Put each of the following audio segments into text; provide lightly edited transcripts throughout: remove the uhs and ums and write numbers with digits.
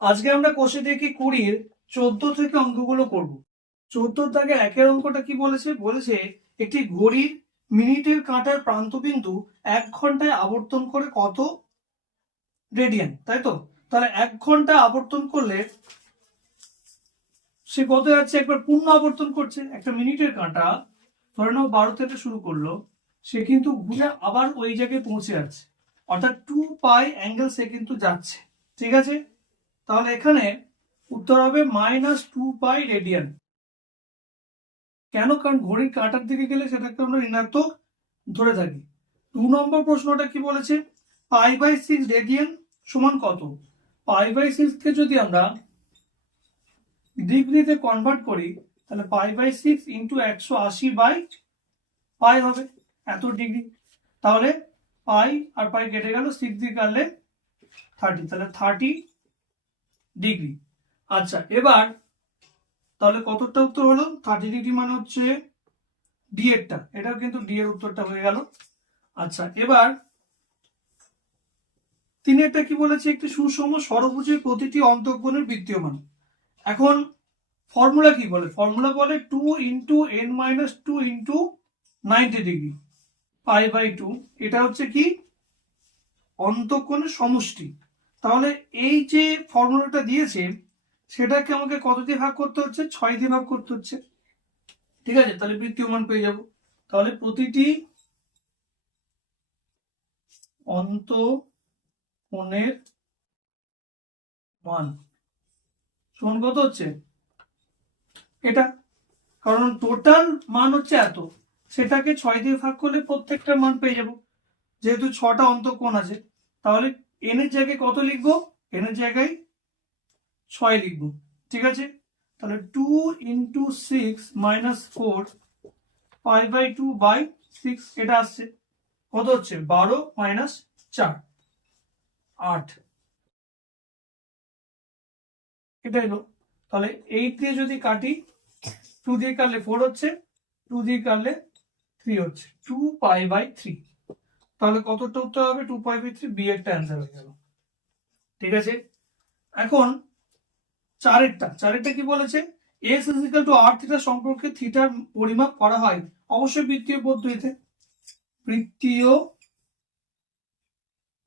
আজকে আমরা কোষে দেখি 20 14 থেকে অঙ্কগুলো করব। 14 থেকে একের অঙ্কটা কি বলেছে? বলেছে একটি ঘড়ির মিনিটের কাঁটার প্রান্তবিন্দু 1 ঘন্টায় আবর্তন করে কত রেডিয়ান, তাই তো? তাহলে 1 ঘন্টা আবর্তন করলে সে কত যাচ্ছে? একবার পূর্ণ আবর্তন করছে। একটা মিনিটের কাঁটা ধরে নাও 12 থেকে শুরু করলো, সে কিন্তু ঘুরে আবার ওই জায়গায় পৌঁছে যাচ্ছে, অর্থাৎ 2 পাই অ্যাঙ্গেল সে কিন্তু যাচ্ছে। ঠিক আছে, তাহলে এখানে উত্তর হবে -2 পাই রেডিয়ান। কেন? কারণ ঘড়ির কাঁটার দিকে গেলে সেটাকে আমরা ঋণাত্মক ধরে থাকি। 2 নম্বর প্রশ্নটা কি বলেছে? π/6 রেডিয়ান সমান কত? π/6 কে যদি আমরা ডিগ্রিতে কনভার্ট করি তাহলে π/6 ইন্টু 180/π হবে, এত ডিগ্রি। তাহলে পাই আর পাই কেটে গেল, 6 দিয়ে কাটলে 30, তাহলে 30 ডিগ্রি। আচ্ছা, এবার তাহলে কতটা উত্তর হলো? 30 ডিগ্রি মানে হচ্ছে ডি এরটা, এটাও কিন্তু ডি এর উত্তরটা হয়ে গেল। আচ্ছা, এবার তিনেরটা কি বলেছে? একটি সুষম ষড়ভুজের প্রতিটি অন্তঃকোণের বৃত্তীয় মান। এখন ফর্মুলা কি বলে? ফর্মুলা বলে 2 ইন্টু n-2 ইন্টু 90 ডিগ্রি π/2। এটা হচ্ছে কি? অন্তঃকোণের সমষ্টি। তাহলে এই যে ফর্মুলাটা দিয়েছে সেটাকে আমাকে কত দিয়ে ভাগ করতে হচ্ছে? 6 দিয়ে ভাগ করতে হচ্ছে। ঠিক আছে, তাহলে বৃত্তীয় মান পেয়ে যাব। তাহলে প্রতিটি অন্তঃকোণের মান সমান কত হচ্ছে? এটা, কারণ টোটাল মান হচ্ছে এত, সেটাকে 6 দিয়ে ভাগ করলে প্রত্যেকটার মান পেয়ে যাব। যেহেতু 6টা অন্তঃকোণ আছে, তাহলে n এর জায়গায় কত লিখবো? n এর জায়গায় 6 লিখবো। ঠিক আছে, তাহলে 2 ইন্টু 6 মাইনাস 4 π/2/6 এটা আসছে কত হচ্ছে? 12 মাইনাস 4 8, এটা এলো। তাহলে 8 দিয়ে যদি কাটি, 2 দিয়ে কাটলে 4 হচ্ছে, 2 দিয়ে কাটলে 3 হচ্ছে, 2π/3। তাহলে কতটা উত্তর হবে? 2π/3, বি এরটা অ্যান্সার হয়ে গেল। ঠিক আছে, এখন চারেরটা কি বলেছে? s r থিটা সম্পর্কে থিটার পরিমাপ করা হয় অবশ্যই বৃত্তীয় পদ্ধতিতে। বৃত্তীয়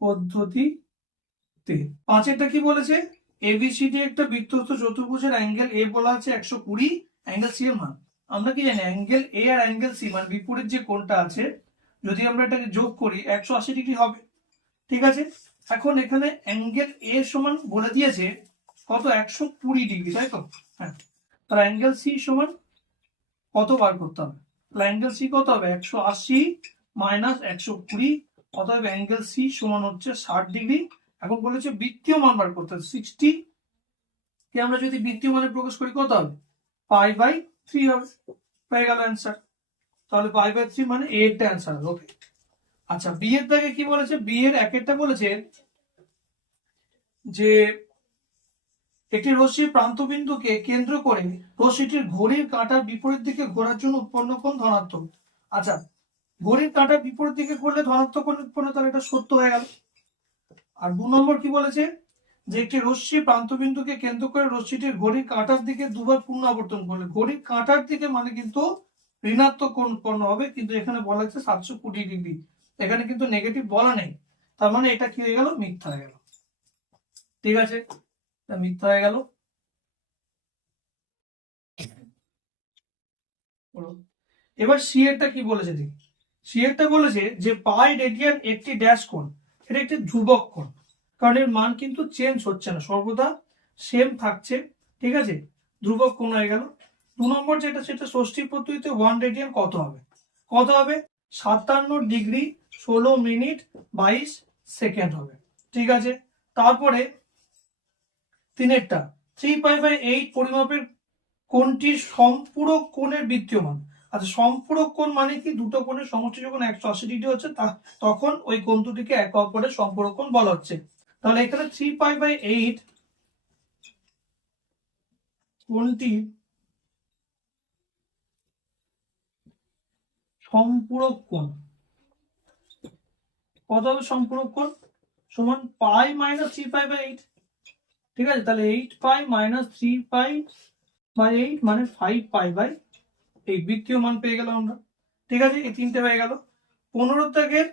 পদ্ধতিতে। পাঁচেরটা কি বলেছে? এবিসিডি একটা বৃত্তস্থ চতুর্ভুজের অ্যাঙ্গেল এ বলা আছে 120, অ্যাঙ্গেল সি এর মান। আমরা কি জানি? অ্যাঙ্গেল এ আর অ্যাঙ্গেল সি মানে বিপরীত যে কোণটা আছে, যদি আমরা এটাকে যোগ করি 180 ডিগ্রি হবে। ঠিক আছে, এখন এখানে অ্যাঙ্গেল এ সমান বলে দিয়েছে কত? 120 ডিগ্রি, তাই তো? হ্যাঁ, তাহলে অ্যাঙ্গেল সি সমান কত বার করতে হবে? তাহলে অ্যাঙ্গেল সি কত হবে? 180 মাইনাস 120, অতএব অ্যাঙ্গেল সি সমান হচ্ছে 60 ডিগ্রি। এখন বলেছে বৃত্তীয় মান বার করতে হবে 60 কে আমরা যদি বৃত্তীয় মানে প্রকাশ করি কত হবে? π/3 হবে। পেয়ে গেল অ্যান্সার। তাহলে π/3 মানে এ এরটা অ্যান্সার হবে। ওকে। আচ্ছা, বি এর দাগে কি বলেছে? বি এর একেরটা বলেছে যে একটি রশ্মির প্রান্তবিন্দুকে কেন্দ্র করে রশ্মিটির ঘড়ির কাঁটার বিপরীত দিকে ঘোরার জন্য উৎপন্ন কোণ ধনাত্মক। আচ্ছা, ঘড়ির কাঁটার বিপরীত দিকে ঘুরলে ধনাত্মক কোণ উৎপন্ন, তাহলে এটা সত্য হয়ে গেল। আর 2 নম্বর কি বলেছে? যে একটি রশ্মি প্রান্তবিন্দুকে কেন্দ্র করে রশ্মিটির ঘড়ির কাঁটার দিকে দুবার পূর্ণ আবর্তন করলে ঘড়ির কাঁটার দিকে মানে কিন্তু ঋণাত্মক কোণ উৎপন্ন হবে, কিন্তু এখানে বলা হচ্ছে 720 ডিগ্রি, এখানে কিন্তু নেগেটিভ বলা নেই। তার মানে এটা কি হয়ে গেল? মিথ্যা হয়ে গেল। ঠিক আছে, এটা মিথ্যা হয়ে গেল। এবার সি এরটা কি বলেছে দেখি। সি এরটা বলেছে যে পাই রেডিয়ান একটি ড্যাশ কোণ, এটা একটি ধ্রুবক কোণ, কারণ এর মান কিন্তু চেঞ্জ হচ্ছে না, সর্বদা সেম থাকছে। ঠিক আছে, ধ্রুবক কোণ হয়ে গেল। 2 নম্বর যেটা, সেটা ষষ্ঠী পদ্ধতিতে 1 রেডিয়ান কত হবে? কত হবে? 57 ডিগ্রি 16 মিনিট 22 সেকেন্ড হবে। ঠিক আছে, তারপরে তিনেরটা 3π/8 পরিমাপের কোণটির সম্পূরক কোণের বৃত্তীয় মান। আচ্ছা, সম্পূরক কোণ মানে কি? দুটো কোণের সমষ্টি যখন 180 ডিগ্রি হচ্ছে তখন ওই কোণ দুটিকে একে অপরের সম্পূরক কোণ বলা হচ্ছে। তাহলে এখানে 3π/8 কোণটি সম্পূরক কোণ কত হবে? সম্পূরক কোণ সমান পাই মাইনাস 3π/8। ঠিক আছে, তাহলে 8 পাই মাইনাস 3 পাই/8 মানে 5 পাই/8 বৃত্তীয় মান পেয়ে গেলাম আমরা। ঠিক আছে, এই তিনটে হয়ে গেল। 15 দাগের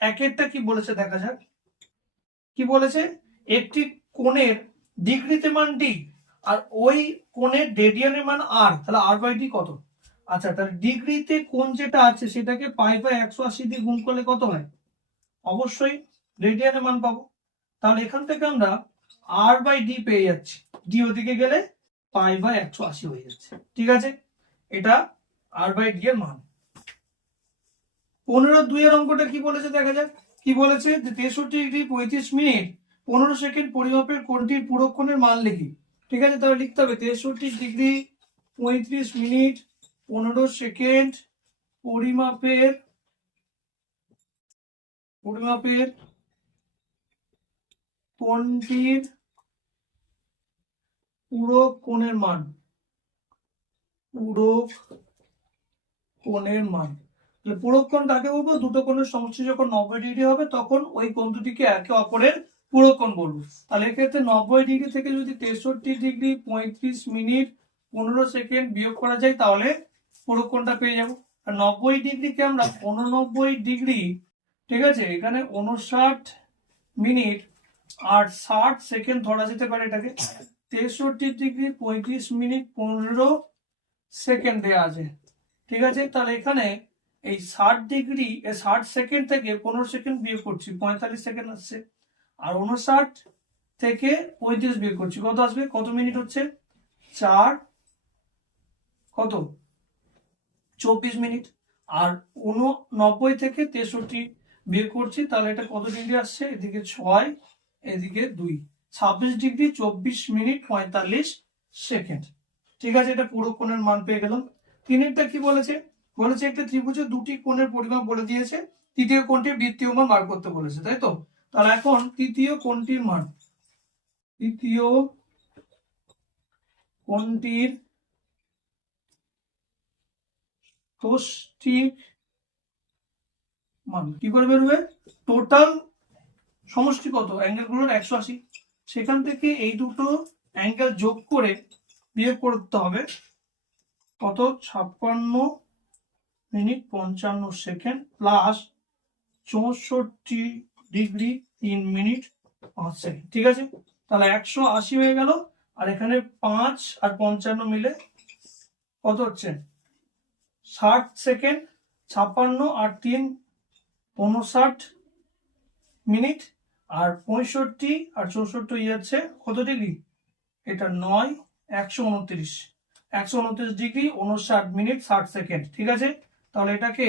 একেরটা কি বলেছে দেখা যাক। কি বলেছে, একটি কোণের ডিগ্রিতে মান ডি আর ওই কোণের রেডিয়ানের মান আর, তাহলে r/d কত? আচ্ছা, তাহলে ডিগ্রিতে কোণ যেটা আছে সেটাকে π/180 দিয়ে গুণ করলে কত হয়? অবশ্যই রেডিয়ানের মান পাবো। তাহলে এখান থেকে আমরা r/d পেয়ে যাচ্ছি, ডি ওদিকে গেলে π/180 হয়ে যাচ্ছে। ঠিক আছে, এটা r/d এর মান। 15-2 এর অঙ্কটা কি বলেছে দেখা যাক। কি বলেছে, যে 63 ডিগ্রি 35 মিনিট 15 সেকেন্ড পরিমাপের কোণটির পূরক কোণের মান লিখি। ঠিক আছে, তাহলে লিখতে হবে 63 ডিগ্রি 35 মিনিট 15 সেকেন্ড পরিমাপের কোণটির পূরক কোণের মান। পূরক কোণ কাকে বলবো? দুটো কোণের সমষ্টি যখন 90 ডিগ্রি হবে তখন ওই কোণ দুটিকে একে অপরের পূরক কোণ বলবো। তাহলে এক্ষেত্রে 90 ডিগ্রি থেকে যদি 63 ডিগ্রি 35 মিনিট 15 সেকেন্ড বিয়োগ করা যায় তাহলে পূরক কোণটা পেয়ে যাবো। আর 90 ডিগ্রিকে আমরা 89 ডিগ্রি, ঠিক আছে, এখানে 59 মিনিট আর 60 সেকেন্ড ধরা যেতে পারে এটাকে। 63 ডিগ্রি 35 মিনিট 15 সেকেন্ড দেওয়া আছে। ঠিক আছে, তাহলে এখানে এই 60 ডিগ্রি 60 সেকেন্ড থেকে 15 সেকেন্ড বিয়োগ করছি 45 সেকেন্ড আসছে, আর 59 থেকে 35 বিয়োগ করছি কত আসবে, কত মিনিট হচ্ছে 4 কত 24 মিনিট। আর 89 থেকে 63 বিয়োগ করছি তাহলে এটা কত ডিগ্রি আসছে, এদিকে 6 এদিকে 2, 26 ডিগ্রি 24 মিনিট 45 সেকেন্ড। ঠিক আছে, এটা পুরো কোণের মান পেয়ে গেলাম। তিনেরটা কি বলেছে, বলেছে একটা ত্রিভুজের দুটি কোণের পরিমাপ বলে দিয়েছে, তৃতীয় কোণটির বৃত্তীয় মান বার করতে বলেছে, তাই তো। তাহলে এখন তৃতীয় কোণটির কোষ্ঠিক মান কি করে বেরোবে, টোটাল সমষ্টি কত অ্যাঙ্গেলগুলোর 180, সেখান থেকে এই দুটো অ্যাঙ্গেল যোগ করে বিয়োগ করতে হবে কত 56 minute 55 second plus 64 degree 3 minute 5 second. ঠিক আছে, তাহলে 180 হয়ে গেল। আর এখানে 5 আর 55 মিলে কত হচ্ছে 60 সেকেন্ড, 56 আর 3 59 মিনিট, আর 65 আর 64 হয়ে যাচ্ছে কত ডিগ্রি, এটা 9 129 ডিগ্রি 59 মিনিট 60 সেকেন্ড। ঠিক আছে, তাহলে এটাকে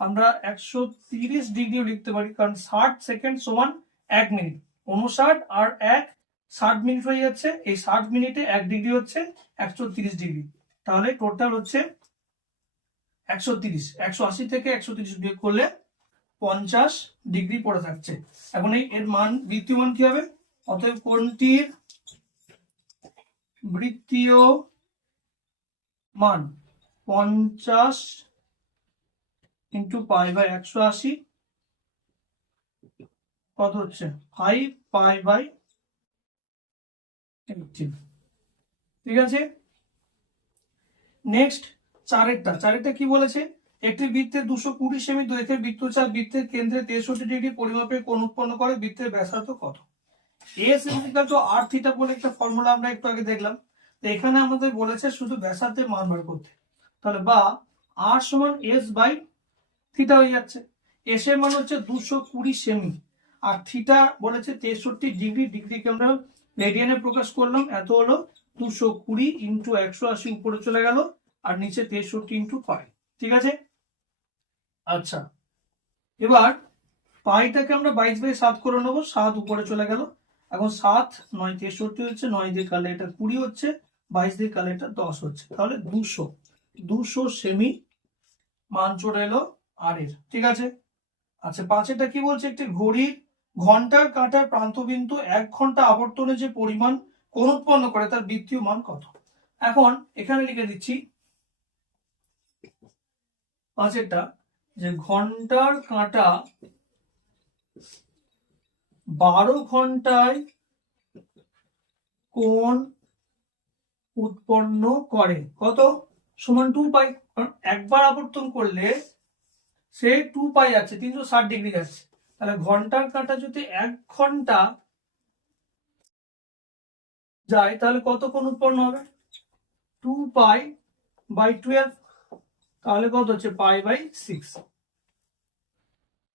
আমরা 130 ডিগ্রিও লিখতে পারি, কারণ 60 সেকেন্ড সমান 1 মিনিট, 59 আর 1 60 মিনিট হয়ে যাচ্ছে, এই 60 মিনিটে 1 ডিগ্রি হচ্ছে 130 ডিগ্রি। তাহলে টোটাল হচ্ছে 130, 180 থেকে 130 বিয়োগ করলে 50 ডিগ্রি পড়ে থাকছে। এখন এর মান বৃত্তীয় মান কি হবে, অতএব কোণটির বৃত্তীয় মান 50 ইন্টু π/180 কত হচ্ছে 5π/18। ঠিক আছে, নেক্সট চারেরটা কি বলেছে, একটি বৃত্তের 220 সেমি দৈর্ঘ্যের বৃত্তচাপ বৃত্তের কেন্দ্রে 63 ডিগ্রি পরিমাপের কোণ উৎপন্ন করে, বৃত্তের ব্যাসার্ধ কত। S equal to r theta বলে একটা ফর্মুলা আমরা একটু আগে দেখলাম, তো এখানে আমাদের বলেছে শুধু ব্যাসার্ধের মান বার করতে, তাহলে বা আর সমান এস বাই থিটা হয়ে যাচ্ছে। এস এর মান হচ্ছে 220 সেমি আর থিটা বলেছে 63 ডিগ্রি, ডিগ্রিকে আমরা রেডিয়ানে প্রকাশ করলাম, এত হলো 220 ইন্টু 180 উপরে চলে গেল আর নিচে 63 ইন্টু পাই। ঠিক আছে, আচ্ছা এবার পাইটাকে আমরা 22/7 করে নেবো, 7 উপরে চলে গেল। এখন 7 9 63 হচ্ছে, 9 দিয়ে কালে এটা 20 হচ্ছে, 22 দিয়ে কালে এটা 10 হচ্ছে, তাহলে 200 সেমি মান চলে এলো আর এর। ঠিক আছে, আচ্ছা 5 কি বলছে, একটি ঘড়ির ঘন্টার কাঁটার প্রান্তবিন্দু 1 ঘন্টা আবর্তনে যে পরিমাণ কোণ উৎপন্ন করে তার বৃত্তীয় মান কত। এখন এখানে লিখে দিচ্ছি 5 যে ঘন্টার কাঁটা 12 ঘন্টায় কোণ উৎপন্ন করে কত সমান 2 পাই, কারণ একবার আবর্তন করলে সে 2 পাই যাচ্ছে, 360 ডিগ্রি যাচ্ছে। তাহলে ঘন্টার কাঁটা যদি 1 ঘন্টা যায় তাহলে কত কোণ উৎপন্ন হবে? 2 পাই বাই 12, তাহলে কত হচ্ছে পাই বাই 6।